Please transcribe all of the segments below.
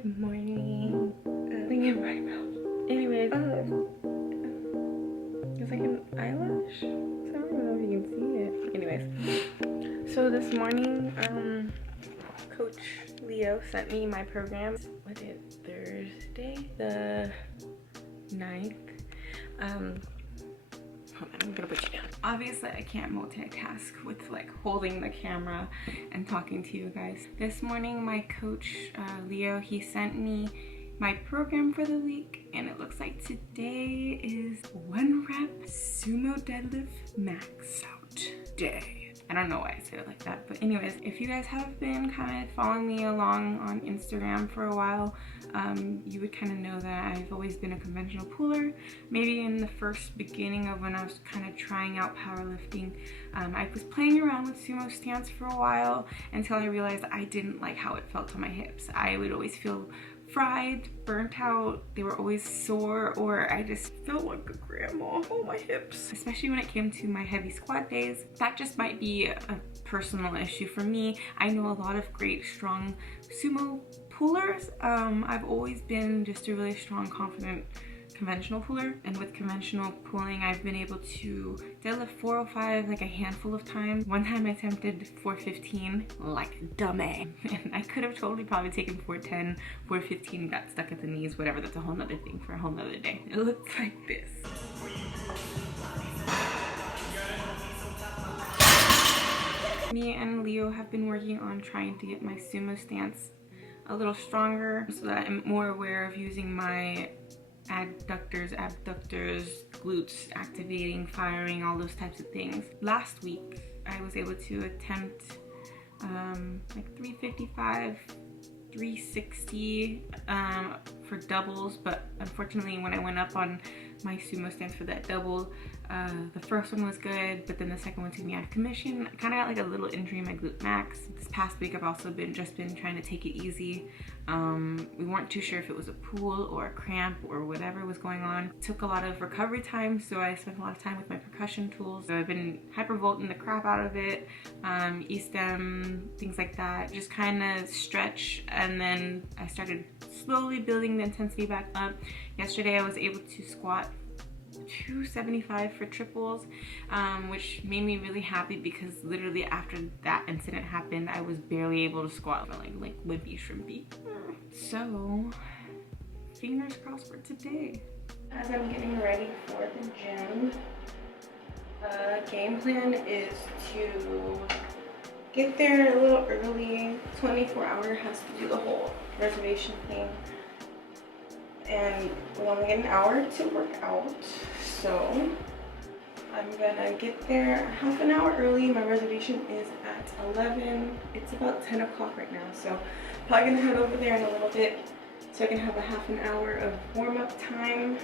Good morning. Thing in my mouth. Anyways, it's like an eyelash. So I don't even know if you can see it. Anyways, so this morning, Coach Leo sent me my program. What is Thursday, the 9th? Hold on, I'm gonna put you down. Obviously, I can't multitask with like holding the camera and talking to you guys. This morning, my coach, Leo, he sent me my program for the week, and it looks like today is 1 rep sumo deadlift max out day. I don't know why I said it like that, but anyways, if you guys have been kind of following me along on Instagram for a while, you would kind of know that I've always been a conventional pooler. Maybe in the first beginning of when I was kind of trying out powerlifting, I was playing around with sumo stance for a while until I realized I didn't like how it felt on my hips. I would always feel fried, burnt out, they were always sore, or I just felt like a grandma on my hips. Especially when it came to my heavy squat days. That just might be a personal issue for me. I know a lot of great, strong sumo poolers. I've always been just a really strong, confident conventional pooler, and with conventional pooling I've been able to deadlift 405 like a handful of times. One time I attempted 415 like a dummy, and I could have totally probably taken 410, 415, got stuck at the knees, whatever. That's a whole nother thing for a whole nother day. It looks like this. Me and Leo have been working on trying to get my sumo stance a little stronger so that I'm more aware of using my adductors, abductors, glutes, activating, firing, all those types of things. Last week, I was able to attempt like 355, 360 for doubles, but unfortunately when I went up on my sumo stance for that double, the first one was good, but then the second one took me out of commission. I kind of got like a little injury in my glute max. This past week I've also been trying to take it easy. We weren't too sure if it was a pull or a cramp or whatever was going on. It took a lot of recovery time, so I spent a lot of time with my percussion tools. So I've been hypervolting the crap out of it, E-stem, things like that. Just kind of stretch, and then I started slowly building the intensity back up. Yesterday I was able to squat 275 for triples, which made me really happy because literally after that incident happened, I was barely able to squat, like wimpy shrimpy. So fingers crossed for today. As I'm getting ready for the gym, game plan is to get there a little early. 24-hour has to do the whole reservation thing, and we only get an hour to work out, so I'm gonna get there half an hour early. My reservation is at 11. It's about 10 o'clock right now, so probably gonna head over there in a little bit so I can have a half an hour of warm-up time.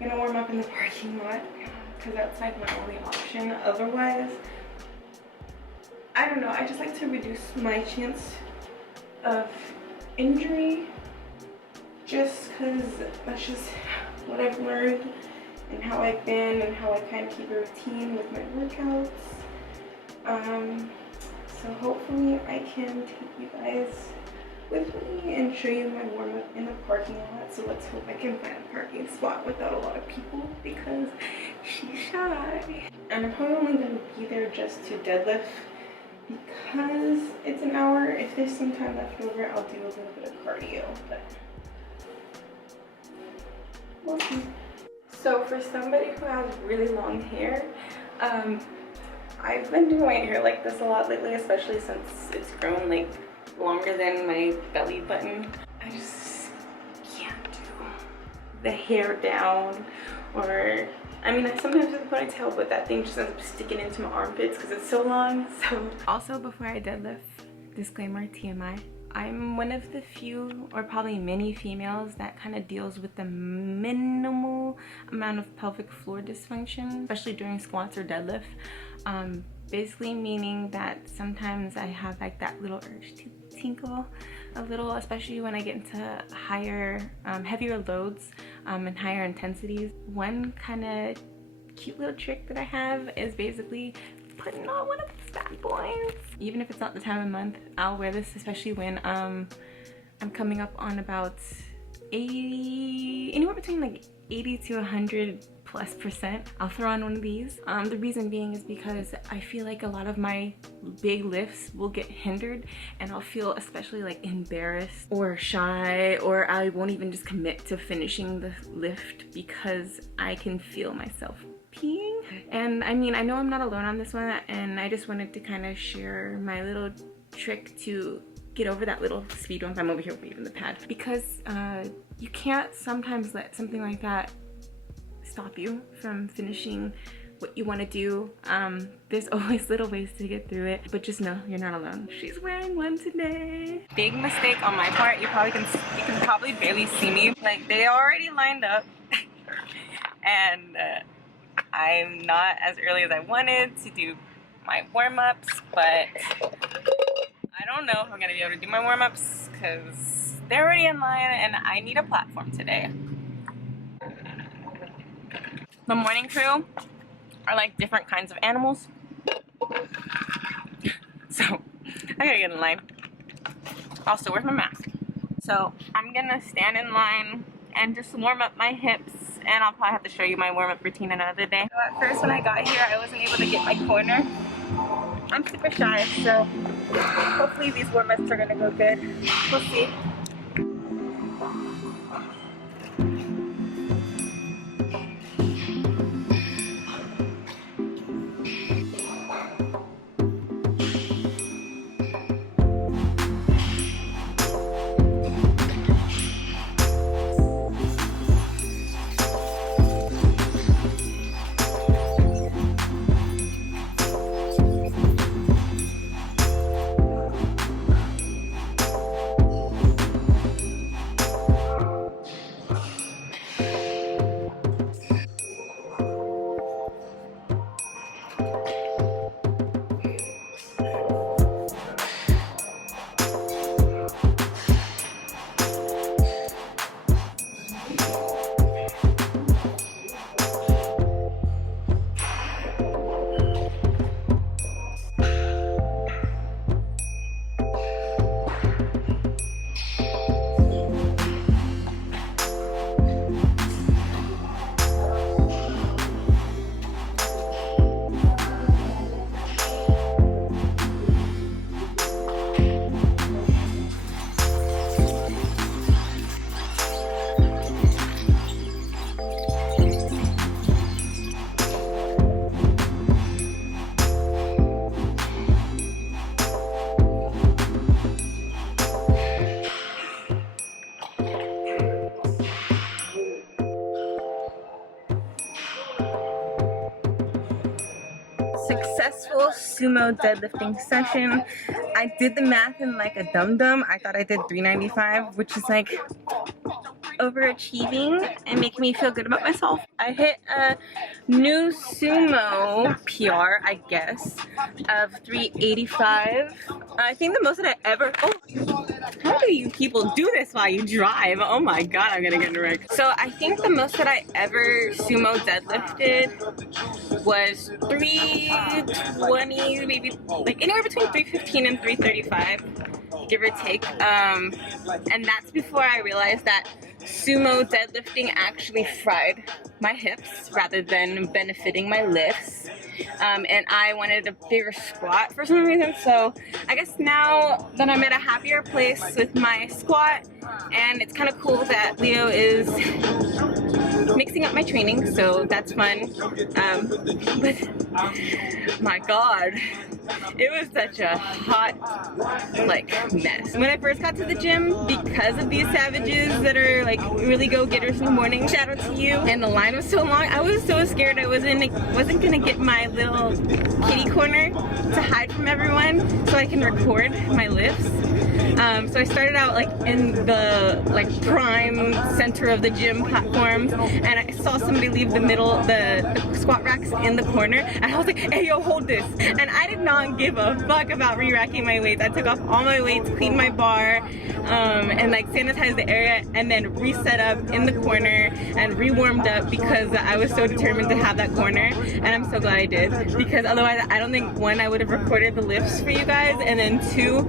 I'm gonna warm up in the parking lot because outside's my only option. Otherwise, I don't know, I just like to reduce my chance of injury, just because that's just what I've learned and how I've been and how I kind of keep a routine with my workouts. So hopefully I can take you guys with me and show you my warm-up in the parking lot. So let's hope I can find a parking spot without a lot of people because she's shy. And I'm probably only going to be there just to deadlift because it's an hour. If there's some time left over, I'll do a little bit of cardio, but we'll see. So for somebody who has really long hair, I've been doing my hair like this a lot lately, especially since it's grown like longer than my belly button. I just can't do the hair down, or I mean, I sometimes do the ponytail, but that thing just ends up sticking into my armpits because it's so long. So also, before I deadlift, disclaimer, TMI, I'm one of the few, or probably many females that kind of deals with the minimal amount of pelvic floor dysfunction, especially during squats or deadlift. Basically meaning that sometimes I have like that little urge to tinkle a little, especially when I get into higher, heavier loads and higher intensities. One kind of cute little trick that I have is basically putting on one of these bad boys. Even if it's not the time of month, I'll wear this, especially when I'm coming up on about 80, anywhere between like 80 to 100+%. I'll throw on one of these. The reason being is because I feel like a lot of my big lifts will get hindered, and I'll feel especially like embarrassed or shy, or I won't even just commit to finishing the lift because I can feel myself peeing. And I mean, I know I'm not alone on this one, and I just wanted to kind of share my little trick to get over that little speed bump. I'm over here waving the pad because you can't sometimes let something like that stop you from finishing what you want to do. There's always little ways to get through it, but just know you're not alone. She's wearing one today. Big mistake on my part. You can probably barely see me. Like, they already lined up and I'm not as early as I wanted to do my warm-ups, but I don't know if I'm gonna be able to do my warm-ups because they're already in line and I need a platform today. The morning crew are like different kinds of animals. So I gotta get in line. Also, where's my mask? So I'm gonna stand in line and just warm up my hips, and I'll probably have to show you my warm-up routine another day. So at first when I got here, I wasn't able to get my corner. I'm super shy, so hopefully these warm-ups are gonna go good. We'll see. Successful sumo deadlifting session. I did the math in like a dum-dum. I thought I did 395, which is like overachieving and making me feel good about myself. I hit a new sumo PR, I guess, of 385. I think the most that I ever, how do you people do this while you drive? Oh my god, I'm gonna get in a wreck. So I think the most that I ever sumo deadlifted was 320, maybe like anywhere between 315 and 335, give or take. And that's before I realized that sumo deadlifting actually fried my hips rather than benefiting my lifts. And I wanted a bigger squat for some reason, so I guess now that I'm at a happier place with my squat, and it's kind of cool that Leo is mixing up my training, so that's fun. But my god, it was such a hot mess. When I first got to the gym, because of these savages that are like really go-getters in the morning, shout out to you, and the line was so long, I was so scared I wasn't gonna get my little kitty corner to hide from everyone so I can record my lifts. So I started out like in the prime center of the gym platform, and I saw somebody leave the squat racks in the corner, and I was like, hey yo, hold this. And I did not give a fuck about re-racking my weights. I took off all my weights, cleaned my bar, and like sanitize the area and then reset up in the corner and re-warmed up because I was so determined to have that corner, and I'm so glad I did, because otherwise I don't think, one, I would have recorded the lifts for you guys, and then two,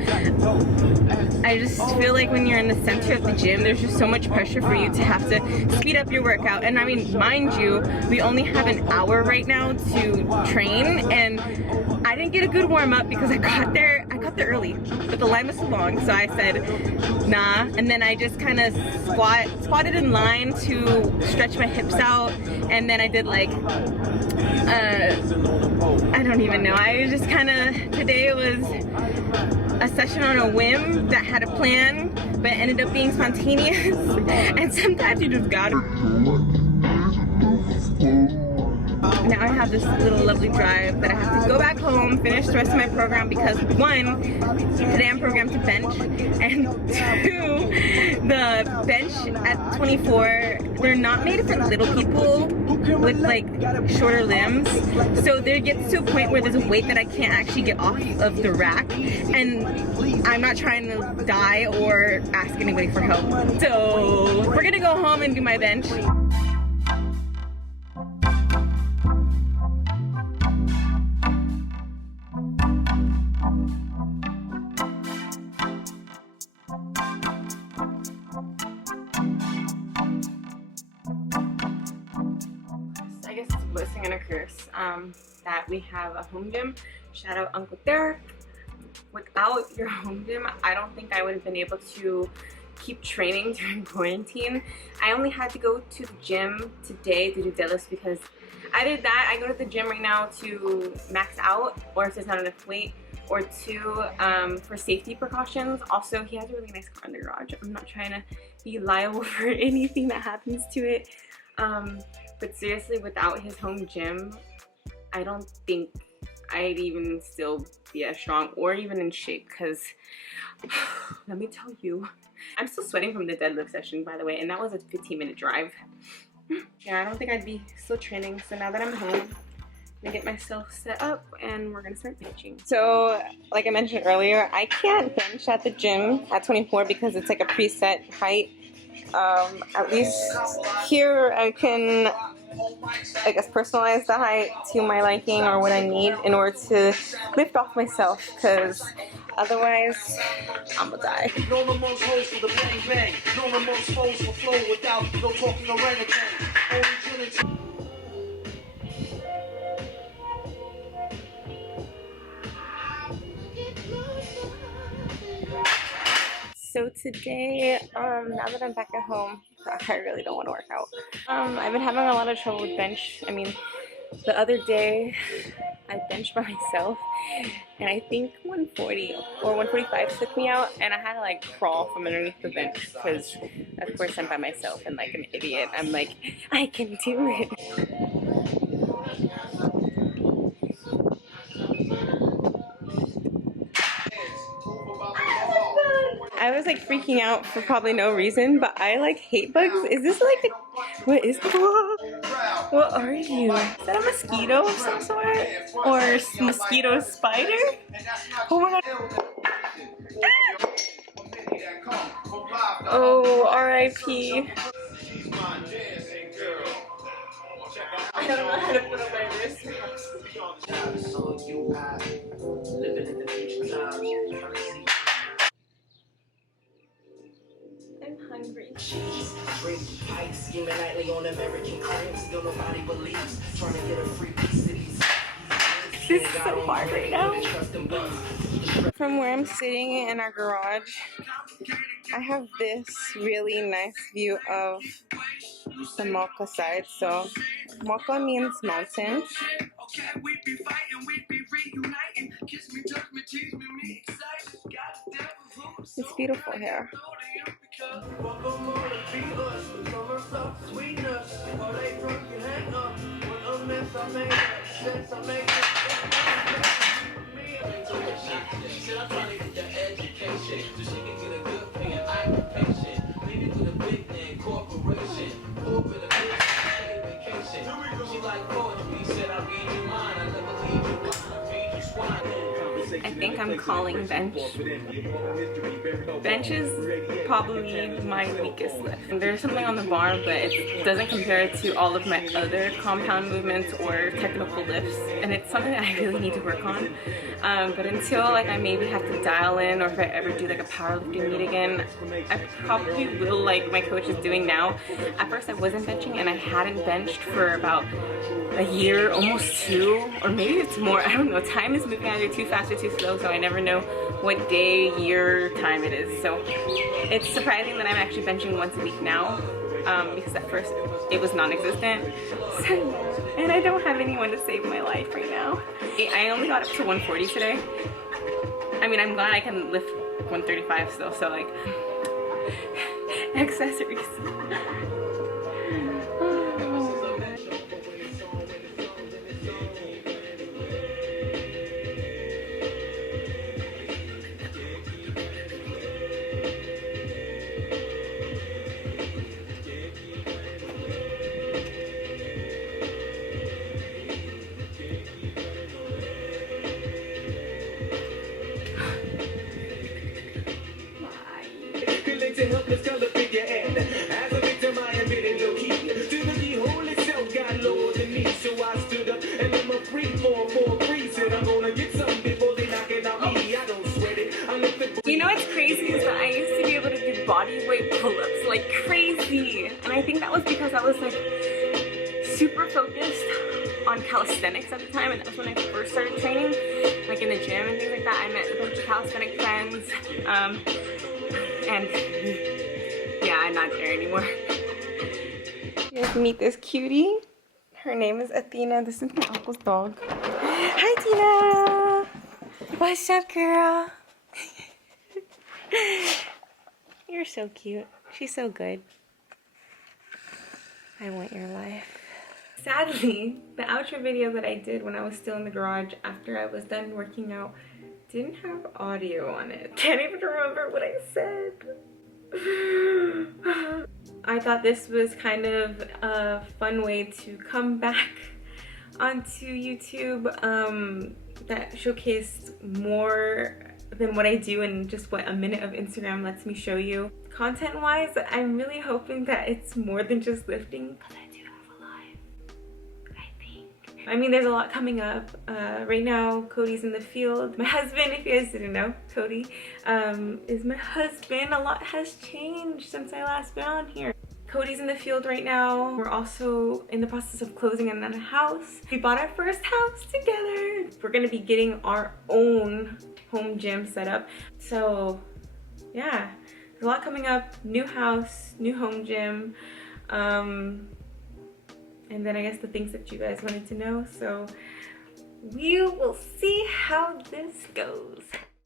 I just feel like when you're in the center of the gym, there's just so much pressure for you to have to speed up your workout. And I mean, mind you, we only have an hour right now to train, and I didn't get a good warm up because I got there early, but the line was too long, so I said nah, and then I just kind of squatted in line to stretch my hips out, and then I did like I don't even know, I just kind of, today was a session on a whim that had a plan but ended up being spontaneous and sometimes you just gotta. Now I have this little lovely drive that I have to go back home, finish the rest of my program, because one, today I'm programmed to bench, and two, the bench at 24, they're not made for little people with like shorter limbs, so there gets to a point where there's a weight that I can't actually get off of the rack, and I'm not trying to die or ask anybody for help. So we're gonna go home and do my bench. I guess it's a blessing and a curse that we have a home gym. Shout out Uncle Derek. Without your home gym, I don't think I would have been able to keep training during quarantine. I only had to go to the gym today to do deadlifts because either that, I go to the gym right now to max out, or if there's not enough weight, or two, for safety precautions. Also, he has a really nice car in the garage. I'm not trying to be liable for anything that happens to it. But seriously, without his home gym, I don't think I'd even still be as strong or even in shape, because let me tell you, I'm still sweating from the deadlift session, by the way, and that was a 15-minute drive. Yeah, I don't think I'd be still training. So now that I'm home, I'm gonna get myself set up and we're gonna start benching. So like I mentioned earlier, I can't bench at the gym at 24 because it's like a preset height. At least here I can, I guess, personalize the height to my liking or what I need in order to lift off myself, because otherwise I'm gonna die. So today, now that I'm back at home, I really don't want to work out. I've been having a lot of trouble with bench. I mean, the other day I benched by myself and I think 140 or 145 took me out, and I had to like crawl from underneath the bench because of course I'm by myself and like an idiot. I'm like, I can do it. I was like freaking out for probably no reason, but I like hate bugs. Is this like a, what is this? What are you? Is that a mosquito of some sort? Or mosquito spider? Oh my god. Oh, R.I.P. I don't know how to put on my wrist. I'm hungry. This is so hard right now. From where I'm sitting in our garage, I have this really nice view of the Mocha side. So Mocha means mountain. It's beautiful here. I think I'm calling bench. Bench is probably my weakest lift. There's something on the bar, but it doesn't compare to all of my other compound movements or technical lifts, and it's something that I really need to work on. But until like I maybe have to dial in, or if I ever do like a powerlifting meet again, I probably will, like my coach is doing now. At first I wasn't benching, and I hadn't benched for about a year, almost 2, or maybe it's more. I don't know. Time is moving either too fast or too slow, so I never know what day, year, time it is. So it's surprising that I'm actually benching once a week now, because at first it was non-existent. So, and I don't have anyone to save my life right now. I only got up to 140 today. I mean, I'm glad I can lift 135 still, so like accessories. You know what's crazy is that I used to be able to do body weight pull-ups like crazy, and I think that was because I was like super focused on calisthenics at the time, and that was when I first started training, like in the gym and things like that. I met a bunch of calisthenic friends, and yeah, I'm not there anymore. You guys meet this cutie. Her name is Athena. This is my uncle's dog. Hi, Tina. What's up, girl? You're so cute. She's so good. I want your life. Sadly, the outro video that I did when I was still in the garage after I was done working out didn't have audio on it. Can't even remember what I said. I thought this was kind of a fun way to come back onto YouTube that showcased more than what I do in just what a minute of Instagram lets me show you. Content wise, I'm really hoping that it's more than just lifting, because I do have a life, I think. I mean, there's a lot coming up. Right now, Cody's in the field. My husband, if you guys didn't know, Cody is my husband. A lot has changed since I last been on here. Cody's in the field right now. We're also in the process of closing on a house. We bought our first house together. We're gonna be getting our own home gym set up. So yeah, there's a lot coming up. New house, new home gym. And then I guess the things that you guys wanted to know. So we will see how this goes.